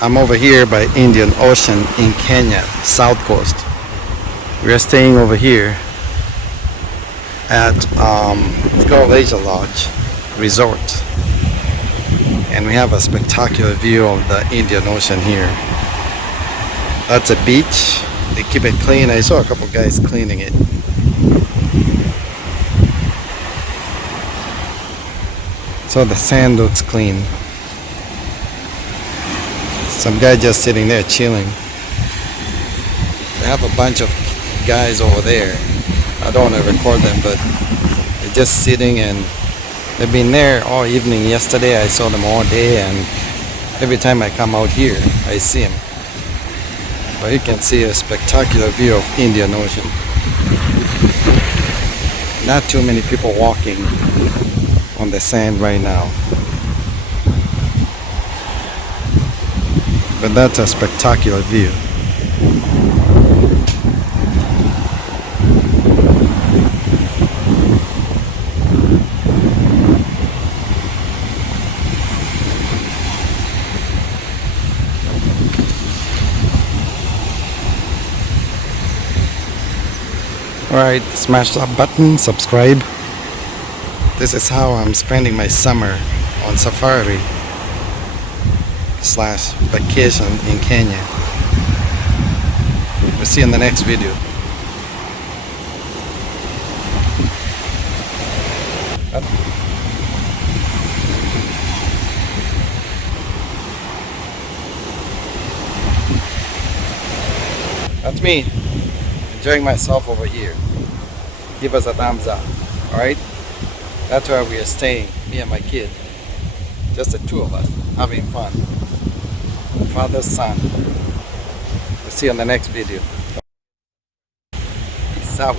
I'm over here by Indian Ocean in Kenya, South Coast. We are staying over here at it's called Asia Lodge Resort, and we have a spectacular view of the Indian Ocean here. That's a beach. They keep it clean. I saw a couple guys cleaning it. So the sand looks clean. Some guy just sitting there chilling. They have a bunch of guys over there. I don't want to record them, but they're just sitting, and they've been there all evening. Yesterday I saw them all day, and every time I come out here I see them. But you can see a spectacular view of Indian Ocean. Not too many people walking on the sand right now. But that's a spectacular view. Alright, smash that button, subscribe. This is how I'm spending my summer on safari / vacation in Kenya. We'll see you in the next video. That's me, enjoying myself over here. Give us a thumbs up, alright? That's where we are staying, me and my kid. Just the two of us, having fun. Father, son. We'll see you on the next video. Peace out.